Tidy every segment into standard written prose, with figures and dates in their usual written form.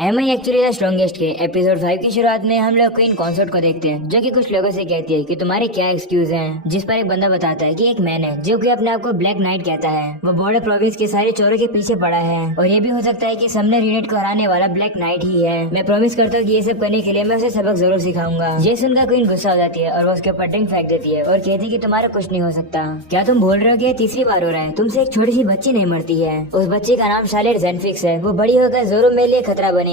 M I actually the strongest के episode 5 की शुरुआत में हम लोग क्वीन कॉन्सर्ट को देखते हैं, जो कि कुछ लोगों से कहती है कि तुम्हारे क्या एक्सक्यूज हैं। जिस पर एक बंदा बताता है कि एक मैन है जो कि अपने आप को ब्लैक नाइट कहता है। वो बॉर्डर प्रोविंस के सारे चोरों के पीछे पड़ा है और ये भी हो सकता है कि सबने रीनेट को हराने वाला ब्लैक नाइट ही है। मैं प्रॉमिस करता हूँ कि ये सब करने के लिए मैं उसे सबक जरूर सिखाऊंगा। ये सुनकर क्वीन गुस्सा हो जाती है और वो उसके ऊपर ड्रिंक फेंक देती है और कहती है कि तुम्हारा कुछ नहीं हो सकता। क्या तुम भूल रहे हो कि ये तीसरी बार हो रहा है तुमसे एक छोटी सी बच्ची नहीं मरती है। उस बच्ची का नाम शार्लेट जेनफिक्स है। वो बड़ी होकर जरूर मेरे लिए खतरा बनेगी।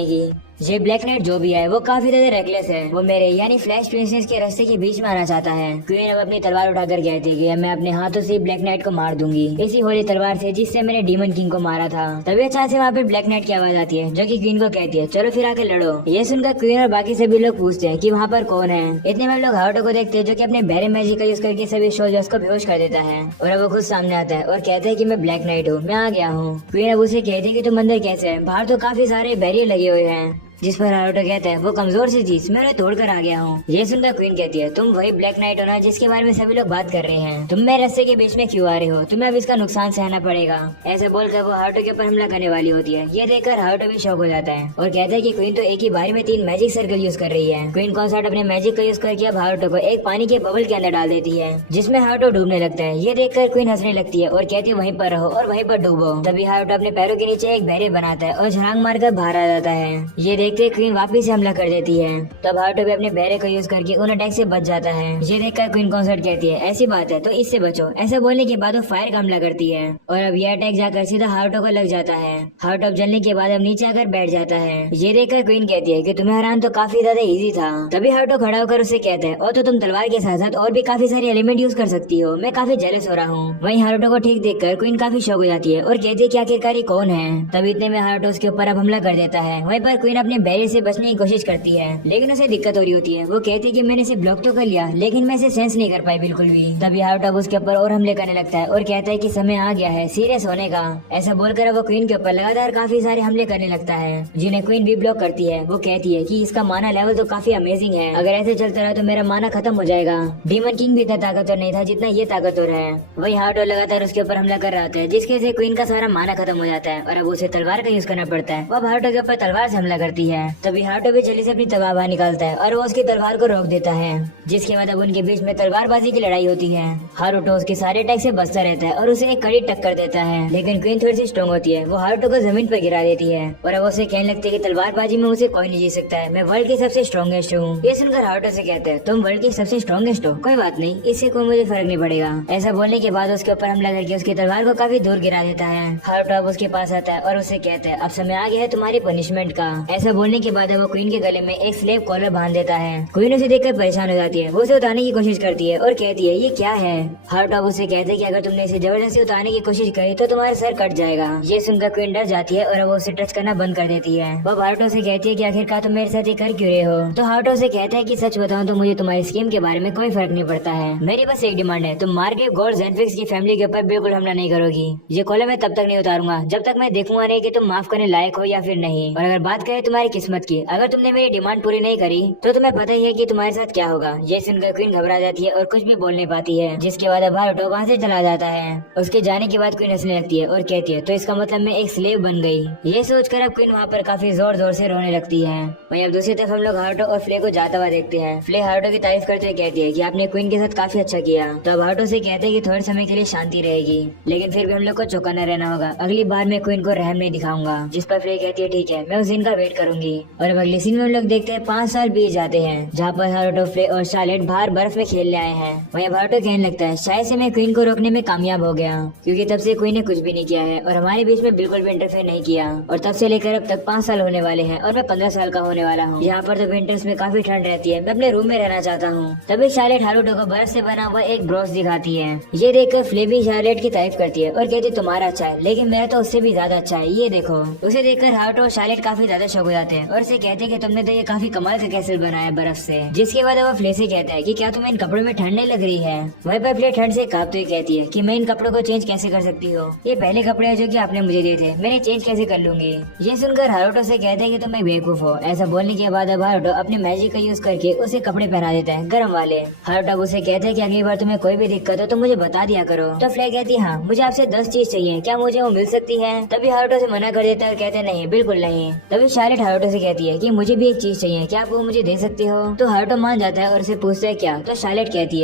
ये ब्लैक नाइट जो भी है वो काफी ज्यादा रेकलेस है। वो मेरे यानी फ्लैश प्रिंसेस के रास्ते के बीच में आना चाहता है। क्वीन अब अपनी तलवार उठाकर कहती है कि मैं अपने हाथों से ब्लैक नाइट को मार दूंगी, इसी होली तलवार से जिससे मैंने डीमन किंग को मारा था। तभी अचानक से वहाँ पे ब्लैक नाइट की आवाज आती है जो कि क्वीन को कहती है चलो फिर आके लड़ो। ये सुनकर क्वीन और बाकी सभी लोग पूछते हैं कि वहाँ पर कौन है। इतने में हम लोग हार्टो को देखते हैं जो कि अपने बैरे मैजिक का यूज करके सभी सोल्जर्स को बेहोश कर देता है और अब वो खुद सामने आता है और कहता है कि मैं ब्लैक नाइट हूँ, मैं आ गया हूँ। क्वीन अब उसे कहती है कि तुम अंदर कैसे है, बाहर तो काफी सारे बैरियर लगे हुए हैं। जिस पर हारुतो कहता है वो कमजोर सी चीज मैं उन्हें तोड़कर आ गया हूँ। ये सुनकर क्वीन कहती है तुम वही ब्लैक नाइट हो ना जिसके बारे में सभी लोग बात कर रहे हैं। तुम मेरे रास्ते के बीच में क्यों आ रहे हो, तुम्हें अब इसका नुकसान सहना पड़ेगा। ऐसे बोलकर वो हारुतो के ऊपर हमला करने वाली होती है। ये देखकर हारुतो भी शॉक हो जाता है और कहता है कि क्वीन तो एक ही बारी में 3 मैजिक सर्कल यूज कर रही है। क्वीन कॉन्सर्ट अपने मैजिक का यूज करके अब हारुतो को एक पानी के बबल के अंदर डाल देती है जिसमें हारुतो डूबने लगता है। ये देखकर क्वीन हंसने लगती है और कहती है वहीं पर रहो और वहीं पर डूबो। तभी हारुतो अपने पैरों के नीचे एक बैरियर बनाता है और छलांग मारकर बाहर आ जाता है। ये देखते क्वीन वापिस हमला कर देती है। तब हार्टो भी अपने बैरे को यूज करके उन अटैक से बच जाता है। ये देखकर क्वीन कॉन्सर्ट कहती है ऐसी बात है तो इससे बचो। ऐसा बोलने के बाद वो फायर का हमला करती है और अब यह अटैक जाकर सीधा हार्टो को लग जाता है। हार्टो अब जलने के बाद अब नीचे आकर बैठ जाता है। ये देखकर क्वीन कहती है कि तुम्हें हराना तो काफी ज्यादा इजी था। तभी हार्टो खड़ा होकर उसे कहता है और तो तुम तलवार के साथ साथ और भी काफी सारे एलिमेंट यूज कर सकती हो, मैं काफी जेलस हो रहा हूँ। वहीं हार्टो को ठीक देखकर क्वीन काफी शौक हो जाती है और कहती है कि आखिरकार ये कौन है। तभी इतने में हार्टो उसके ऊपर अब हमला कर देता है। वहीं पर क्वीन अपने बैरियर से बचने की कोशिश करती है लेकिन उसे दिक्कत हो रही होती है। वो कहती है कि मैंने इसे ब्लॉक तो कर लिया लेकिन मैं इसे सेंस नहीं कर पाई बिल्कुल भी। तभी हार्टो उसके ऊपर और हमले करने लगता है और कहता है कि समय आ गया है सीरियस होने का। ऐसा बोलकर वो क्वीन के ऊपर लगातार काफी सारे हमले करने लगता है जिन्हें क्वीन भी ब्लॉक करती है। वो कहती है कि इसका माना लेवल तो काफी अमेजिंग है, अगर ऐसे चलता रहा तो मेरा माना खत्म हो जाएगा। डीमन किंग भी इतना ताकतवर नहीं था जितना ये ताकतवर है। वही हार्टो लगातार उसके ऊपर हमला कर रहा होता है जिसके से क्वीन का सारा माना खत्म हो जाता है और अब उसे तलवार का यूज करना पड़ता है। वो हार्टो के ऊपर तलवार से हमला करती है। तभी हार्टो भी जल्दी से अपनी तलवार बाहर निकालता है और वो उसकी तलवार को रोक देता है जिसके बाद अब उनके बीच में तलवारबाजी की लड़ाई होती है। हारुतो उसके सारे अटैक से बचता रहता है और उसे एक कड़ी टक्कर देता है लेकिन क्वीन थोड़ी सी स्ट्रॉन्ग होती है। वो हारुतो को जमीन पर गिरा देती है और अब उसे कहने लगती है कि तलवारबाजी में मुझे कोई नहीं जीत सकता है, मैं वर्ल्ड की सबसे स्ट्रॉन्गेस्ट हूँ। ये सुनकर हारुतो से कहते हैं तुम वर्ल्ड की सबसे स्ट्रॉन्गेस्ट हो, कोई बात नहीं, इससे कोई मुझे फर्क नहीं पड़ेगा। ऐसा बोलने के बाद उसके ऊपर हमला करके उसकी तलवार को काफी दूर गिरा देता है। हारुतो अब उसके पास आता है और उसे कहता है अब समय आ गया है तुम्हारी पनिशमेंट का। ऐसा बोलने के बाद वो क्वीन के गले में एक स्लेव कॉलर बांध देता है। क्वीन उसे देखकर परेशान हो जाती है। वो उसे उतारने की कोशिश करती है और कहती है ये क्या है। हार्टो उसे कहते हैं कि अगर तुमने इसे जबरदस्ती उतारने की कोशिश करी तो तुम्हारा सर कट जाएगा। ये सुनकर क्वीन डर जाती है और वो उसे टच करना बंद कर देती है। वो हार्टो से कहती है कि आखिरकार तुम मेरे साथ ये कर क्यों रहे हो। तो हार्टो से कहता है कि सच बताऊं तो मुझे तुम्हारी स्कीम के बारे में कोई फर्क नहीं पड़ता है, मेरी बस एक डिमांड है, तुम मार्ग्रेव गोल्ड जेनफिक्स की फैमिली के ऊपर बिल्कुल हमला नहीं करोगी। ये कॉलर मैं तब तक नहीं उतारूंगा जब तक मैं देखूंगा नहीं कि तुम माफ करने लायक हो या फिर नहीं। और अगर बात करें तुम्हारी किस्मत की, अगर तुमने मेरी डिमांड पूरी नहीं करी तो तुम्हें पता ही है कि तुम्हारे साथ क्या होगा। ये सुनकर क्वीन घबरा जाती है और कुछ भी बोल नहीं पाती है जिसके बाद अब हारुतो वहाँ से चला जाता है। उसके जाने के बाद क्वीन हंसने लगती है और कहती है तो इसका मतलब मैं एक स्लेव बन गई। ये सोचकर अब क्वीन वहाँ पर काफी जोर जोर से रोने लगती है। वहीं अब दूसरी तरफ हम लोग हारुतो और फ्ले को जाता हुआ देखते हैं। फ्ले हारुतो की तारीफ करते हुए कहती है कि आपने क्वीन के साथ काफी अच्छा किया। तो अब हारुतो से कहते हैं कि थोड़े समय के लिए शांति रहेगी लेकिन फिर भी हम लोग को चौकन्ना रहना होगा, अगली बार मैं क्वीन को रहम नहीं दिखाऊंगा। जिस पर फ्ले कहती है ठीक है, मैं उस दिन का वेट करूंगी। और अब अगले सीन में हम लोग देखते हैं 5 साल बीत जाते हैं जहाँ पर हारुतो, फ्ले और शार्लेट बाहर बर्फ में खेलने आए हैं। वहीं हारुतो कहने लगता है शायद से मैं क्वीन को रोकने में कामयाब हो गया क्योंकि तब से क्वीन ने कुछ भी नहीं किया है और हमारे बीच में बिल्कुल भी इंटरफेयर नहीं किया और तब से लेकर अब तक 5 साल होने वाले हैं और मैं 15 साल का होने वाला हूँ। यहाँ पर तो विंटर्स में काफी ठंड रहती है, मैं अपने रूम में रहना चाहता हूँ। तभी शार्लेट हारुतो को बर्फ से बना हुआ एक ब्रोच दिखाती है। ये देखकर फ्ले भी शार्लेट की तारीफ करती है और कहती है तुम्हारा अच्छा है लेकिन मेरा तो उससे भी ज्यादा अच्छा है, ये देखो। उसे देखकर हारुतो और शार्लेट काफी ज्यादा शौक हो जाते हैं और उसे कहते हैं कि तुमने तो ये काफी कमाल का कैसल बनाया बर्फ से। जिसके बाद वो फ्ले से कहता है कि क्या तुम्हें इन कपड़ों में ठंड नहीं लग रही है। वहीं पर फ्ले ठंड से कांपते हुए कहती है कि मैं इन कपड़ों को चेंज कैसे कर सकती हो, ये पहले कपड़े हैं जो कि आपने मुझे दिए थे, मैंने चेंज कैसे कर लूंगी। ये सुनकर हारुतो से कहते हैं कि तुम एक बेवकूफ हो। ऐसा बोलने के बाद अब हारुतो अपने मैजिक का यूज करके उसे कपड़े पहना देता है गर्म वाले। हारुतो उसे कहते हैं कि अगली बार तुम्हें कोई भी दिक्कत हो तो मुझे बता दिया करो। तो फ्ले कहती है हाँ मुझे आपसे 10 चीज चाहिए, क्या मुझे वो मिल सकती है। तभी हारुतो से मना कर देता है और कहते नहीं बिल्कुल नहीं। तभी शार्लेट हारुतो से कहती है कि मुझे भी एक चीज चाहिए, क्या आप वो मुझे दे सकते हो? तो हारुतो मान जाता है और उसे पूछता है क्या? तो शार्लेट कहती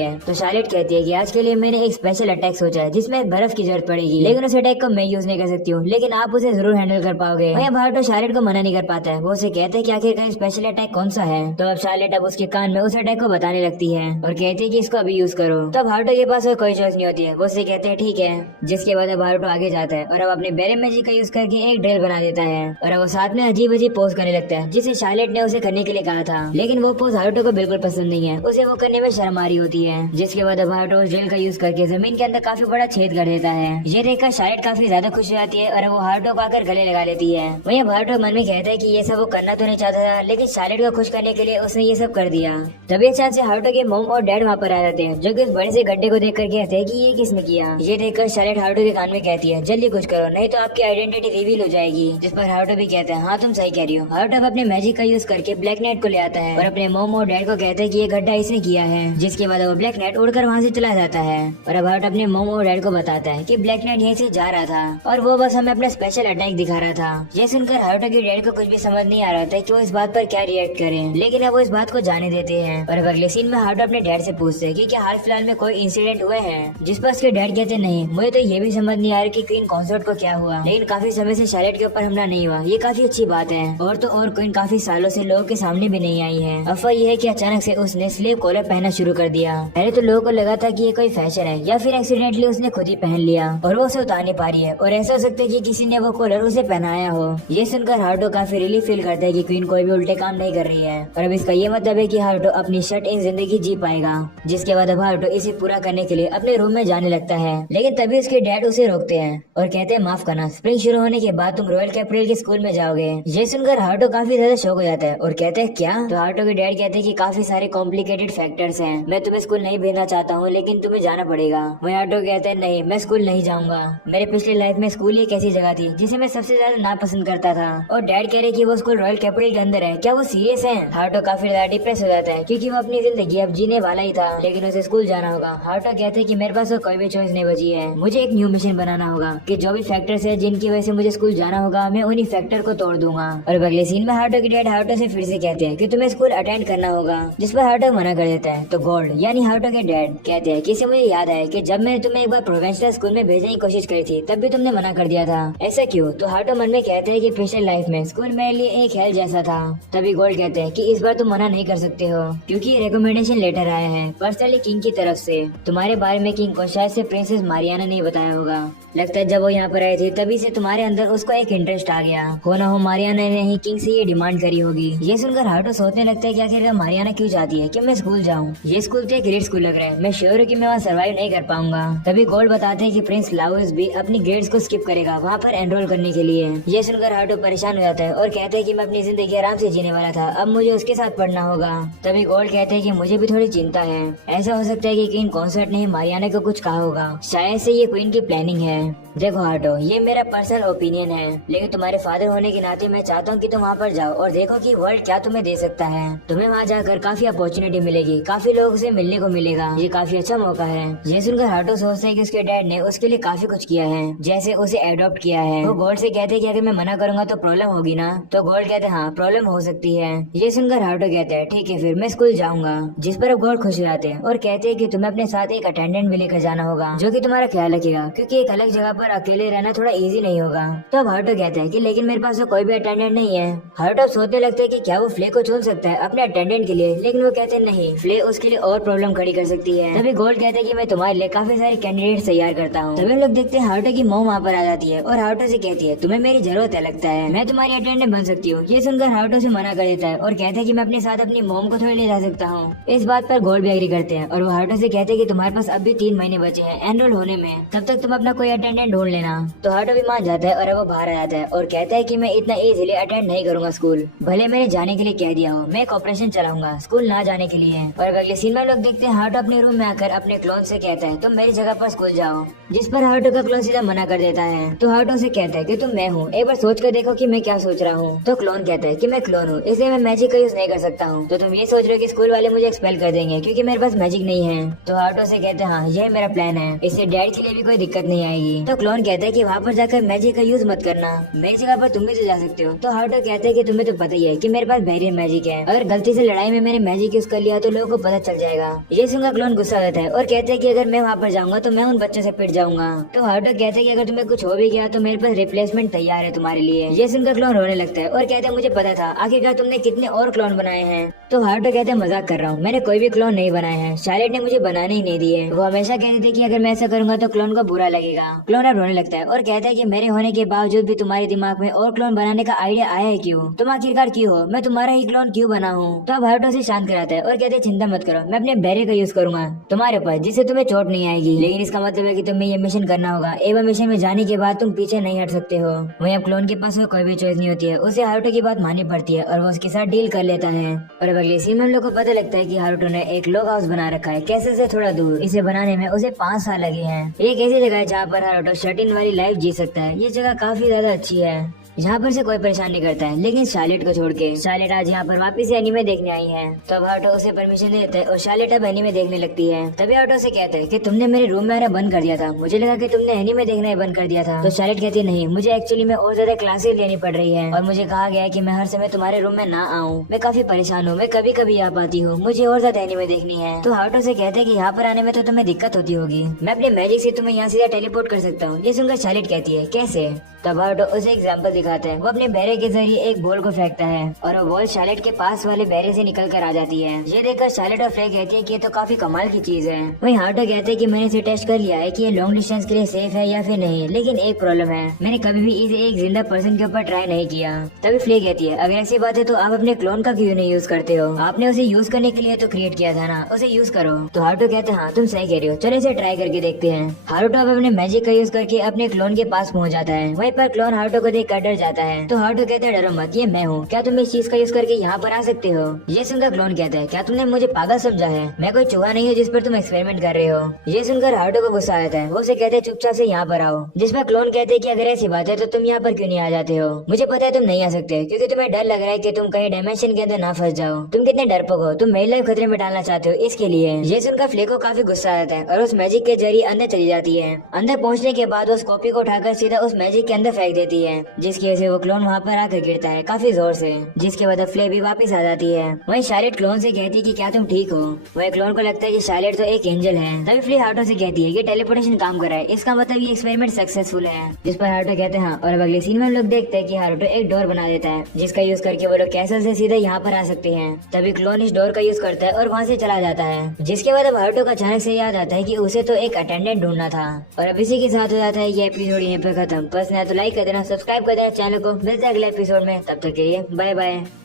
है कि आज के लिए मैंने एक स्पेशल अटैक सोचा है जिसमें बर्फ की जरूरत पड़ेगी, लेकिन उस अटैक को मैं यूज नहीं कर सकती हूँ, लेकिन आप उसे जरूर हैंडल कर पाओगे। वहीं हारुतो शार्लेट को मना नहीं कर पाता है। वो उसे कहते हैं कि आखिरकार स्पेशल अटैक कौन सा है। तो अब शार्लेट अब उसके कान में उस अटैक को बताने लगती है और कहती है कि इसको अभी यूज करो। तब हारुतो के पास और कोई चॉइस नहीं होती है, वो उसे कहते हैं ठीक है। जिसके बाद अब हारुतो आगे जाता है और अब अपने बेरे मैजिक का यूज करके एक ड्रिल बना देता है और अब वो साथ में अजीब अजीब पोज करने लगता है जिसे शार्लेट ने उसे करने के लिए कहा था, लेकिन वो पोज हारुतो को बिल्कुल पसंद नहीं है, उसे वो करने में शर्म आ रही होती है। जिसके बाद अब हारुतो उस ड्रिल का यूज करके जमीन के अंदर काफी बड़ा छेद कर देता है। ये देखकर शार्लेट काफी ज्यादा खुश हो जाती है और वो हारुतो को आकर गले लगा लेती है। वहीं हारुतो मन में कहता है कि ये सब वो करना तो नहीं चाहता था, लेकिन शार्लेट को खुश करने के लिए उसने ये सब कर दिया। तभी अचानक से हारुतो के मॉम और डैड वहाँ पर आ जाते हैं, जो कि उस बड़े से गड्ढे को देखकर कहते हैं कि ये किसने किया। ये देखकर शार्लेट हारुतो के कान में कहती है जल्दी कुछ करो, नहीं तो आपकी आइडेंटिटी रिवील हो जाएगी। जिस पर हारुतो भी कहता है हाँ तुम सही कह रही हो। हारुतो अब अपने मैजिक का यूज करके ब्लैक नाइट को ले आता है और अपने मॉम और डैड को कहता है कि ये गड्ढा इसने किया है। जिसके बाद वो ब्लैक नाइट उड़कर वहाँ से चला जाता है और अब हारुतो अपने मॉम और डैड को बताता है कि ब्लैक नाइट यहीं से जा रहा था और वो बस हमें अपना स्पेशल अटैक दिखा रहा था। ये सुनकर हारुतो के डैड को कुछ भी समझ नहीं आ रहा था कि वो इस बात पर क्या रिएक्ट करें, लेकिन अब वो इस बात को जाने देते हैं। और अब अगले सीन में हारुतो अपने डैड से पूछते हैं कि क्या हाल फिलहाल में कोई इंसिडेंट हुए हैं, जिस पर उसके डैड कहते नहीं मुझे तो ये भी समझ नहीं आ रहा कि क्वीन कॉन्सर्ट को क्या हुआ, लेकिन काफी समय से शार्लेट के ऊपर हमला नहीं हुआ, ये काफी अच्छी बात है। और तो और क्वीन काफी सालों से लोगों के सामने भी नहीं आई है। अफवाह ये है कि अचानक से उसने स्लीव कॉलर पहनना शुरू कर दिया। पहले तो लोगों को लगा था कि ये कोई फैशन है या फिर एक्सीडेंटली उसने खुद ही पहन लिया और वो उसे उतार नहीं पा रही है, और ऐसा हो सकता है कि किसी ने वो कॉलर उसे पहनाया हो। ये सुनकर हारुतो काफी रिलीफ फील करता है कि क्वीन कोई भी उल्टे काम नहीं कर रही है और अब इसका ये मतलब है कि हारुतो अपनी शर्ट इन जिंदगी जी पाएगा। जिसके बाद अब हारुतो इसे पूरा करने के लिए अपने रूम में जाने लगता है, लेकिन तभी उसके डैड उसे रोकते हैं और कहते हैं माफ करना, स्प्रिंग शुरू होने के बाद तुम रॉयल कैपिटल के स्कूल में जाओगे। ये सुनकर हारुतो काफी ज्यादा शौक हो जाता है और कहते हैं क्या? तो हारुतो के डैड कहते हैं कि काफी सारे कॉम्प्लिकेटेड फैक्टर्स हैं, मैं तुम्हें स्कूल नहीं भेजना चाहता हूँ, लेकिन तुम्हें जाना पड़ेगा। वहीं हारुतो कहते हैं नहीं मैं स्कूल नहीं जाऊंगा, मेरे पिछले लाइफ में स्कूल एक ऐसी जगह थी जिसे मैं सबसे ज्यादा नापसंद करता था। और डैड कह रहे कि वो स्कूल रॉयल कैपिटल के अंदर है, क्या वो सीरियस है? हारुतो काफी ज्यादा डिप्रेस हो जाता है क्योंकि वो अपनी जिंदगी अब जीने वाला ही था, लेकिन उसे स्कूल जाना होगा। हारुतो कहते हैं कि मेरे पास कोई भी चॉइस नहीं बची है, मुझे एक न्यू मिशन बनाना होगा कि जो भी फैक्टर्स है जिनकी वजह से मुझे स्कूल जाना होगा मैं उन्हीं फैक्टर को तोड़ दूंगा। और अगले सीन में हारुतो के डैड हारुतो से फिर से कहते हैं कि तुम्हें स्कूल अटेंड करना होगा, जिस पर हारुतो मना कर देता है। तो गोल्ड यानी हारुतो के डैड कहते हैं कि इसे मुझे याद है कि जब मैंने तुम्हें एक बार प्रोवेंशनल स्कूल में भेजने की कोशिश करी थी तब भी तुमने मना कर दिया था, ऐसा क्यों? तो हारुतो मन में कहते हैं कि पिछले लाइफ में स्कूल मेरे लिए एक हेल जैसा था। तभी गोल्ड कहते हैं कि इस बार तुम मना नहीं कर सकते हो क्योंकि रिकमेंडेशन लेटर आया है पर्सनली किंग की तरफ से तुम्हारे बारे में। किंग को शायद से प्रिंसेस मारियाना ने बताया होगा, लगता है जब वो यहाँ पर आई थी तभी से तुम्हारे अंदर उसको एक इंटरेस्ट आ गया हो ना हो मारियाना ने ही किंग से ये डिमांड करी होगी। ये सुनकर हारुतो सोचने लगता है कि आखिर मारियाना क्यों चाहती है कि मैं स्कूल जाऊँ। ये स्कूल तो एक ग्रेड स्कूल लग रहा है, मैं श्योर हूँ कि मैं वहाँ सर्वाइव नहीं कर पाऊंगा। तभी गोल्ड बताते हैं कि प्रिंस लाउस भी अपनी ग्रेड्स को स्किप करेगा वहाँ पर एनरोल करने के लिए। ये सुनकर हारुतो परेशान हो जाता है और कहते हैं कि मैं अपनी जिंदगी आराम से जीने वाला था, अब मुझे उसके साथ पढ़ना होगा। तभी गोल्ड कहते हैं कि मुझे भी थोड़ी चिंता है, ऐसा हो सकता है कि क्वीन कॉन्सर्ट ने मारियाना को कुछ कहा होगा, शायद से ये क्वीन की प्लानिंग है। देखो हारुतो ये मेरा पर्सनल ओपिनियन है, लेकिन तुम्हारे फादर होने के नाते मैं चाहता हूँ कि तुम वहाँ पर जाओ और देखो कि वर्ल्ड क्या तुम्हें दे सकता है। तुम्हें वहाँ जाकर काफी अपॉर्चुनिटी मिलेगी, काफी लोगों से मिलने को मिलेगा, ये काफी अच्छा मौका है। ये सुनकर हारुतो सोचते हैं कि उसके डैड ने उसके लिए काफी कुछ किया है, जैसे उसे एडॉप्ट किया है। वो गोल्ड से कहते हैं कि अगर मैं मना करूंगा तो प्रॉब्लम होगी ना? तो गोल्ड कहते हैं हाँ प्रॉब्लम हो सकती है। ये सुनकर हारुतो कहते हैं ठीक है फिर मैं स्कूल जाऊंगा। जिस पर गोल्ड खुश हो जाते हैं और कहते हैं कि तुम्हें अपने साथ एक अटेंडेंट भी लेकर जाना होगा जो कि तुम्हारा ख्याल रखेगा, क्योंकि एक अलग जगह पर अकेले रहना थोड़ा इजी नहीं होगा। तो अब हारुतो कहता है कि लेकिन मेरे पास तो कोई भी अटेंडेंट नहीं है। हारुतो सोचने लगते हैं कि क्या वो फ्ले को चुन सकता है अपने अटेंडेंट के लिए, लेकिन वो कहते हैं नहीं, फ्ले उसके लिए और प्रॉब्लम खड़ी कर सकती है। तभी गोल्ड कहते हैं कि मैं तुम्हारे लिए काफी सारे कैंडिडेट तैयार करता हूँ। तभी लोग देखते हैं हारुतो की मॉम वहाँ पर आ जाती है और हारुतो से कहती है तुम्हें मेरी जरूरत है, लगता है मैं तुम्हारी अटेंडेंट बन सकती हूँ। ये सुनकर हारुतो से मना कर देता है और कहता है कि मैं अपने साथ अपनी मॉम को थोड़ी ले जा सकता हूँ। इस बात पर गोल्ड भी एग्री करते हैं और वो हारुतो से कहते हैं कि तुम्हारे पास अभी 3 महीने बचे हैं एनरोल होने में, तब तक तुम अपना कोई अटेंडेंट ढूंढ लेना। तो हारुतो भी मान जाता है और अब वो बाहर आ जाता है और कहता है कि मैं इतना इजीली अटेंड नहीं करूंगा स्कूल, भले मैंने जाने के लिए कह दिया हो, मैं एक ऑपरेशन चलाऊंगा स्कूल ना जाने के लिए। और अब अगले सीन में लोग देखते हैं हारुतो अपने रूम में आकर अपने क्लोन से कहता है तुम मेरी जगह पर स्कूल जाओ, जिस पर हारुतो का क्लोन सीधा मना कर देता है। तो हारुतो से कहता है कि तुम मैं हूँ, एक बार सोच कर देखो कि मैं क्या सोच रहा हूँ। तो क्लोन कहता है कि मैं क्लोन हूँ इसलिए मैं मैजिक का यूज नहीं कर सकता हूँ, तो तुम ये सोच रहे हो कि स्कूल वाले मुझे एक्सपेल कर देंगे क्योंकि मेरे पास मैजिक नहीं है। तो हारुतो से कहते हैं हाँ यही मेरा प्लान है, इससे डैड के लिए भी कोई दिक्कत नहीं आएगी। तो क्लोन कहता है कि वहाँ पर जाकर मैजिक का यूज मत करना, मेरी जगह पर तुम भी तो जा सकते हो। तो हारुतो हारुतो कहता है कि तुम्हें तो पता ही है कि मेरे पास बैरियर मैजिक है, अगर गलती से लड़ाई में मैंने मैजिक यूज कर लिया तो लोगों को पता चल जाएगा। ये सुनकर क्लोन गुस्सा होता है और कहता है कि अगर मैं वहाँ पर जाऊंगा तो मैं उन बच्चों से पिट जाऊंगा। तो हारुतो कहता है कि अगर तुम्हें कुछ हो भी गया तो मेरे पास रिप्लेसमेंट तैयार है तुम्हारे लिए। ये सुनकर क्लोन रोने लगता है और कहता है मुझे पता था, आखिरकार तुमने कितने और क्लोन बनाए हैं। तो हारुतो कहता है मजाक कर रहा हूँ, मैंने कोई भी क्लोन नहीं बनाए हैं, शार्लेट ने मुझे बनाने ही नहीं दिए। वो हमेशा कहती थी कि अगर मैं ऐसा करूंगा तो क्लोन को बुरा लगेगा। क्लोन अब रोने लगता है और कहता है कि मेरे होने के बावजूद भी तुम्हारे दिमाग में और क्लोन बनाने का आइडिया आया है क्यों? तुम आखिरकार क्यों हो? मैं तुम्हारा ही क्लोन क्यों बना हूँ? तो अब हारुतो से शांत कराता है और कहते हैं चिंता मत करो, मैं अपने बैरियर का यूज करूंगा तुम्हारे ऊपर, जिससे तुम्हें चोट नहीं आएगी। लेकिन इसका मतलब है कि तुम्हें ये मिशन करना होगा एवं मिशन में जाने के बाद तुम पीछे नहीं हट सकते हो। वहीं अब क्लोन के पास कोई भी चॉइस नहीं होती है, उसे हारुतो की बात माननी पड़ती है और वो उसके साथ डील कर लेता है। और अब अगले सीन में हम लोग को पता लगता है कि हारुतो ने एक लॉग हाउस बना रखा है कैसल से थोड़ा दूर। इसे बनाने में उसे 5 साल लगे हैं। एक ऐसी जगह है जहाँ पर हारुतो शर्टिन वाली लाइफ जी सकता है। ये जगह काफी ज्यादा अच्छी है, यहाँ पर से कोई परेशान नहीं करता है, लेकिन शार्लेट को छोड़ के। शार्लेट आज यहाँ पर वापस से एनीमे देखने आई है, तो अब हारुतो उसे परमिशन देता है और शार्लेट अब एनीमे देखने लगती है। तभी हारुतो से कहता है कि तुमने मेरे रूम में आना बंद कर दिया था, मुझे लगा कि तुमने एनीमे देखना ही बंद कर दिया था। तो शार्लेट कहती है नहीं, मुझे एक्चुअली में और ज्यादा क्लासेस लेनी पड़ रही है और मुझे कहा गया है कि मैं हर समय तुम्हारे रूम में ना आऊँ। मैं काफी परेशान हूँ, मैं कभी कभी आ पाती हूँ, मुझे और ज्यादा एनीमे देखनी है। तो हारुतो से कहते हैं कि यहाँ पर आने में तो तुम्हें दिक्कत होती होगी, मैं अपने मैजिक से तुम्हें यहाँ सीधा टेलीपोर्ट कर सकता हूँ। ये सुनकर शार्लेट कहती है कैसे? तब हारुतो उसे एग्जाम्पल दिखाता है। वो अपने बैरे के जरिए एक बॉल को फेंकता है और वो बॉल शार्लेट के पास वाले बैरे से निकल कर आ जाती है। ये देखकर शार्लेट और फ्रे कहती है कि ये तो काफी कमाल की चीज है। वहीं हारुतो कहते हैं कि मैंने इसे टेस्ट कर लिया है कि ये लॉन्ग डिस्टेंस के लिए सेफ है या फिर नहीं, लेकिन एक प्रॉब्लम है, मैंने कभी भी इसे एक जिंदा पर्सन के ऊपर ट्राई नहीं किया। तभी फ्ले कहती है अगर ऐसी बात है तो आप अपने क्लोन का क्यों नहीं यूज करते हो? आपने उसे यूज करने के लिए तो क्रिएट किया था ना, उसे यूज करो। तो हारुतो कहते हैं हाँ तुम सही कह रही हो, चलो इसे ट्राई करके देखते हैं। हारुतो अब अपने मैजिक का यूज करके अपने क्लोन के पास पहुंच जाता है। वहीं पर क्लोन हारुतो को देख कर डर जाता है। तो हारुतो कहते हैं डरो मत, ये मैं हूँ, क्या तुम इस चीज का यूज करके यहाँ पर आ सकते हो? ये सुनकर क्लोन कहता है क्या तुमने मुझे पागल समझा है? मैं कोई चूहा नहीं हूँ जिस पर तुम एक्सपेरिमेंट कर रहे हो। ये सुनकर हारुतो को गुस्सा आता है। वो उसे कहते हैं चुपचाप से यहाँ पर आओ। जिस पर क्लोन कहते हैं कि अगर ऐसी बात है तो तुम यहाँ पर क्यों नहीं आ जाते हो? मुझे पता है तुम नहीं आ सकते क्योंकि तुम्हें डर लग रहा है कि तुम कहीं डायमेंशन के अंदर ना फंस जाओ। तुम कितने डरपोक हो, तुम मेरी लाइफ खतरे में डालना चाहते हो इसके लिए। ये सुनकर फ्ले को काफी गुस्सा आता है और उस मैजिक के जरिए अंदर चली जाती है। अंदर पहुँचने के बाद उस कॉपी को उठाकर सीधा उस मैजिक के अंदर फेंक देती है, जिसकी वजह से वो क्लोन वहाँ पर आकर गिरता है काफी जोर से, जिसके बाद फ्ले भी वापस आ जाती है। वहीं शार्लेट क्लोन से कहती है कि क्या तुम ठीक हो? वहीं क्लोन को लगता है कि शार्लेट तो एक एंजल है। तभी फ्ले हारुतो से कहती है कि टेलीपोर्टेशन काम कर रहा है, इसका मतलब ये एक्सपेरिमेंट सक्सेसफुल है। जिस पर हारुतो कहते हैं हाँ। और अब अगले सीन में हम लोग देखते हैं कि हारुतो एक डोर बना देता है जिसका यूज करके वो लोग कैसल से सीधे यहाँ पर आ सकते हैं। तभी क्लोन इस डोर का यूज करता है और वहाँ से चला जाता है, जिसके बाद अब हारुतो को अचानक से याद आता है कि उसे तो एक अटेंडेंट ढूंढना था। और अब इसी के साथ हो जाता है ये एपिसोड यहीं पे खत्म। पसंद है तो लाइक कर देना, सब्सक्राइब कर देना चैनल को। मिलते हैं अगले एपिसोड में, तब तक के लिए बाय बाय।